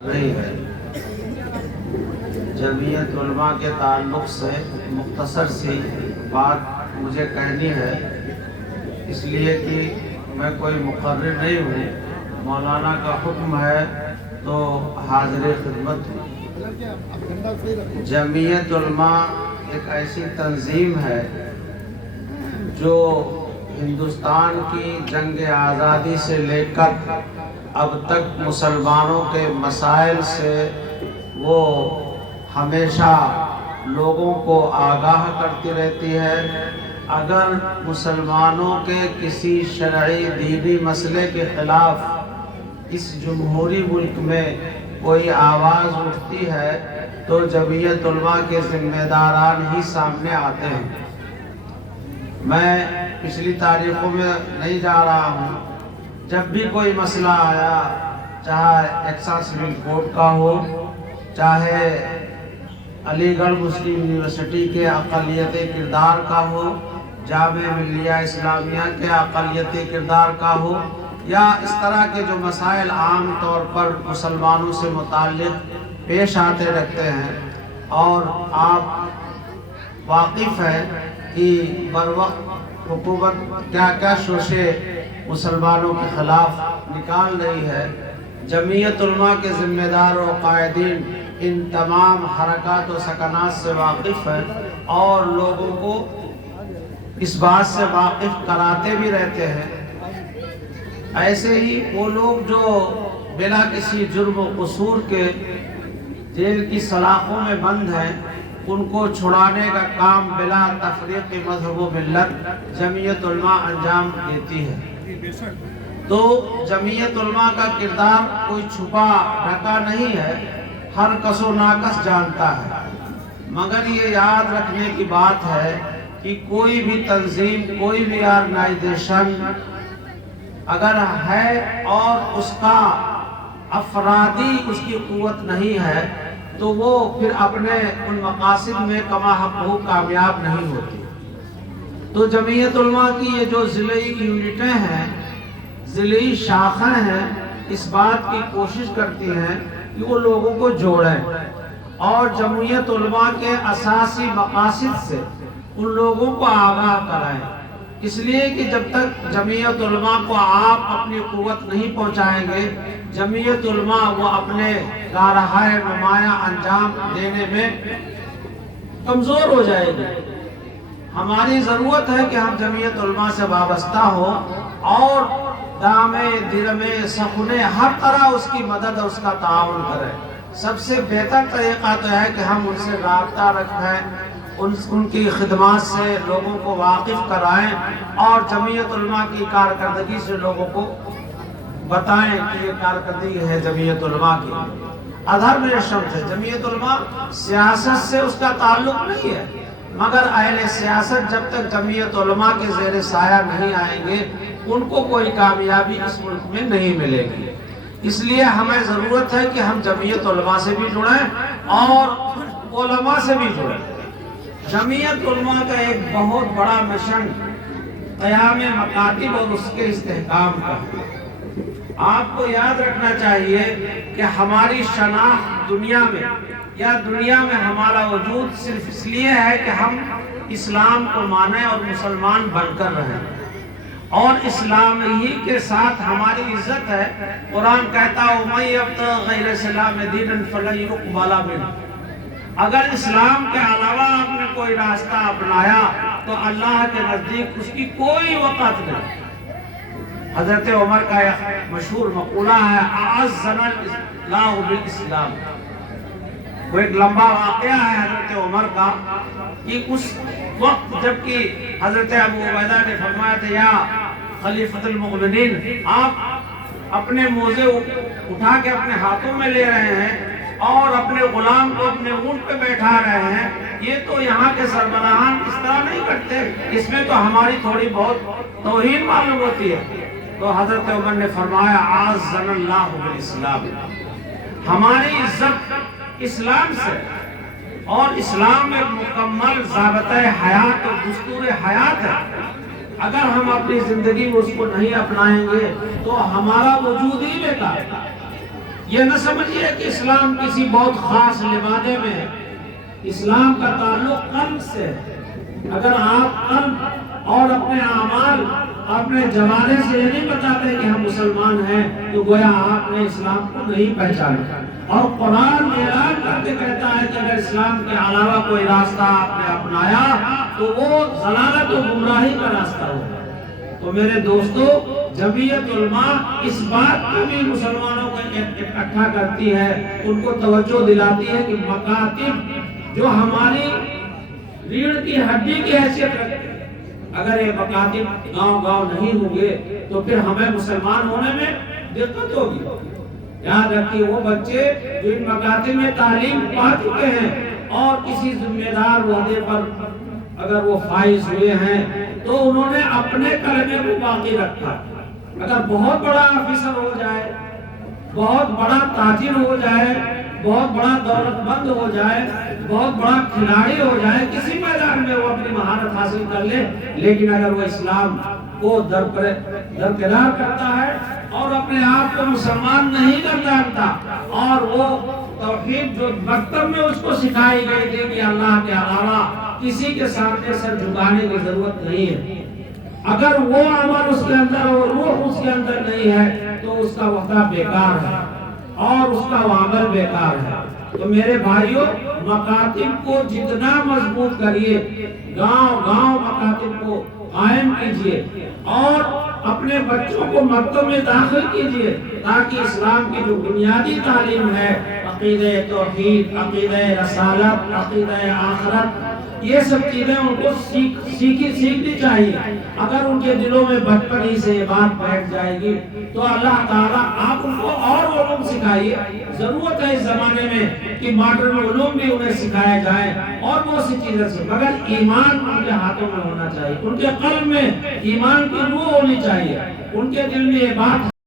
نہیں ہے۔ جمعیت علماء کے تعلق سے مختصر سی بات مجھے کہنی ہے، اس لیے کہ میں کوئی مقرر نہیں ہوں، مولانا کا حکم ہے تو حاضر خدمت ہوں۔ جمعیت علماء ایک ایسی تنظیم ہے جو ہندوستان کی جنگ آزادی سے لے کر اب تک مسلمانوں کے مسائل سے وہ ہمیشہ لوگوں کو آگاہ کرتی رہتی ہے۔ اگر مسلمانوں کے کسی شرعی دینی مسئلے کے خلاف اس جمہوری ملک میں کوئی آواز اٹھتی ہے تو جمعیت علماء کے ذمہ داران ہی سامنے آتے ہیں۔ میں پچھلی تاریخوں میں نہیں جا رہا ہوں، جب بھی کوئی مسئلہ آیا، چاہے ایکسا سول کوڈ کا ہو، چاہے علی گڑھ مسلم یونیورسٹی کے اقلیتی کردار کا ہو، جامعہ ملیہ اسلامیہ کے اقلیتی کردار کا ہو، یا اس طرح کے جو مسائل عام طور پر مسلمانوں سے متعلق پیش آتے رہتے ہیں، اور آپ واقف ہیں کہ بروقت حکومت کیا کیا شوشے مسلمانوں کے خلاف نکال رہی ہے۔ جمعیت علماء کے ذمہ دار و قائدین ان تمام حرکات و سکنات سے واقف ہیں اور لوگوں کو اس بات سے واقف کراتے بھی رہتے ہیں۔ ایسے ہی وہ لوگ جو بلا کسی جرم و قصور کے جیل کی سلاخوں میں بند ہیں، ان کو چھڑانے کا کام بلا تفریق مذہب و ملت جمعیت علماء انجام دیتی ہے۔ تو جمعیت علماء کا کردار کوئی چھپا ڈھکا نہیں ہے، ہر کس و ناکس جانتا ہے، مگر یہ یاد رکھنے کی بات ہے کہ کوئی بھی تنظیم، کوئی بھی آرگنائزیشن اگر ہے اور اس کا افرادی اس کی قوت نہیں ہے تو وہ پھر اپنے ان مقاصد میں کما حقہ کامیاب نہیں ہوتی۔ تو جمعیت علماء کی یہ جو ضلعی یونٹیں ہیں، ضلعی شاخیں ہیں، اس بات کی کوشش کرتی ہیں کہ وہ لوگوں کو جوڑیں اور جمعیت علماء کے اساسی مقاصد سے ان لوگوں کو آگاہ کرائیں، اس لیے کہ جب تک جمعیت علماء کو آپ اپنی قوت نہیں پہنچائیں گے، جمعیت علماء وہ اپنے کارہائے نمایاں انجام دینے میں کمزور ہو جائے گی۔ ہماری ضرورت ہے کہ ہم جمعیت علماء سے وابستہ ہو اور دامے درمے سخنے ہر طرح اس کی مدد اور اس کا تعاون کریں۔ سب سے بہتر طریقہ تو ہے کہ ہم ان سے رابطہ رکھیں، ان کی خدمات سے لوگوں کو واقف کرائیں اور جمعیت علماء کی کارکردگی سے لوگوں کو بتائیں کہ یہ کارکردگی ہے جمعیت علماء کی۔ ادھر میں شمس ہے، جمعیت علماء سیاست سے اس کا تعلق نہیں ہے، مگر اہل سیاست جب تک جمعیت علماء کے زیر سایہ نہیں آئیں گے، ان کو کوئی کامیابی اس ملک میں نہیں ملے گی۔ اس لیے ہمیں ضرورت ہے کہ ہم جمعیت علماء سے بھی جڑیں اور علماء سے بھی جڑیں۔ جمعیت علماء کا ایک بہت بڑا مشن قیام مکاتب اور اس کے استحکام کا ہے۔ آپ کو یاد رکھنا چاہیے کہ ہماری شناخت دنیا میں یا دنیا میں ہمارا وجود صرف اس لیے ہے کہ ہم اسلام کو مانیں اور مسلمان بن کر رہیں، اور اسلام ہی کے ساتھ ہماری عزت ہے۔ قرآن کہتا ہے وَمَن يَبْتَغِ غَيْرَ الْإِسْلَامِ دِينًا فَلَن يُقْبَلَ مِنْهُ۔ اگر اسلام کے علاوہ آپ نے کوئی راستہ اپنایا تو اللہ کے نزدیک اس کی کوئی وقت نہیں۔ حضرت عمر کا ایک مشہور مقولہ ہے اعزنا اللہ بالاسلام۔ وہ ایک لمبا واقعہ ہے حضرت عمر کا کہ اس وقت جبکہ حضرت ابو عبیدہ نے فرمایا تھا یا خلیفۃ المؤمنین، آپ اپنے موزے اٹھا کے اپنے ہاتھوں میں لے رہے ہیں اور اپنے غلام کو اپنے اونٹ پہ بیٹھا رہے ہیں، یہ تو یہاں کے سربراہان اس طرح نہیں کرتے، اس میں تو ہماری تھوڑی بہت توہین معلوم ہوتی ہے۔ تو حضرت عمر نے فرمایا اعزنا اللہ بالاسلام، ہماری عزت اسلام سے، اور اسلام ایک مکمل ضابطۂ حیات اور دستور حیات ہے۔ اگر ہم اپنی زندگی میں اس کو نہیں اپنائیں گے تو ہمارا وجود ہی بیکار ہے۔ یہ نہ سمجھیے کہ اسلام کسی بہت خاص لبادے میں ہے. اسلام کا تعلق قلب سے ہے. اگر آپ قلب اور اپنے اعمال اپنے جوارے سے یہ نہیں بتاتے کہ ہم مسلمان ہیں تو گویا آپ نے اسلام کو نہیں پہچانا. اور قرآن اعلان کرتے کہتا ہے کہ اگر اسلام کے علاوہ کوئی راستہ آپ نے اپنایا تو وہ ضلالت و گمراہی کا راستہ ہوگا. تو میرے دوستو، جمعیت علماء اس بات پر بھی مسلمانوں کو اکٹھا کرتی ہے، ان کو توجہ دلاتی ہے کہ مکاتب جو ہماری ریڑھ کی ہڈی کی حیثیت رکھتے ہیں، اگر یہ مکاتب گاؤں گاؤں نہیں ہوں گے تو پھر ہمیں مسلمان ہونے میں دقت ہوگی. یاد رکھیے، وہ بچے جو ان مکاتب میں تعلیم پا چکے ہیں اور کسی ذمہ دار عہدے پر اگر وہ فائز ہوئے ہیں تو انہوں نے اپنے کلمے کو باقی رکھا. اگر بہت بڑا آفیسر ہو جائے، بہت بڑا تاجر ہو جائے، بہت بڑا دولت مند ہو جائے، بہت بڑا کھلاڑی ہو جائے، کسی میدان میں وہ اپنی مہارت حاصل کر لے، لیکن اگر وہ اسلام کو درکنار کرتا ہے اور اپنے آپ کو مسلمان نہیں جانتا اور وہ توحید جو مکتب میں اس کو سکھائی گئی تھی کہ اللہ کے علاوہ کسی کے سامنے سر جھکانے کی ضرورت نہیں ہے، اگر وہ عمل اس کے اندر اور روح اس کے اندر نہیں ہے تو اس کا وعدہ بیکار ہے اور اس کا عمل بیکار ہے. تو میرے بھائیوں، مکاتب کو جتنا مضبوط کریے، گاؤں گاؤں مکاتب کو قائم کیجئے اور اپنے بچوں کو مکتب میں داخل کیجئے تاکہ اسلام کی جو بنیادی تعلیم ہے، عقیدہ توحید، عقیدہ رسالت، عقیدہ آخرت، یہ سب چیزیں ان کو سیکھنی چاہیے. اگر ان کے دلوں میں بچپن ہی سے یہ بات بیٹھ جائے گی تو اللہ تعالیٰ آپ ان کو اور علوم سکھائیے. ضرورت ہے اس زمانے میں کہ ماڈرن علوم بھی انہیں سکھائے جائیں اور بہت سی چیزیں سے، مگر ایمان ان کے ہاتھوں میں ہونا چاہیے، ان کے قلب میں ایمان کی روح ہونی چاہیے، ان کے دل میں یہ بات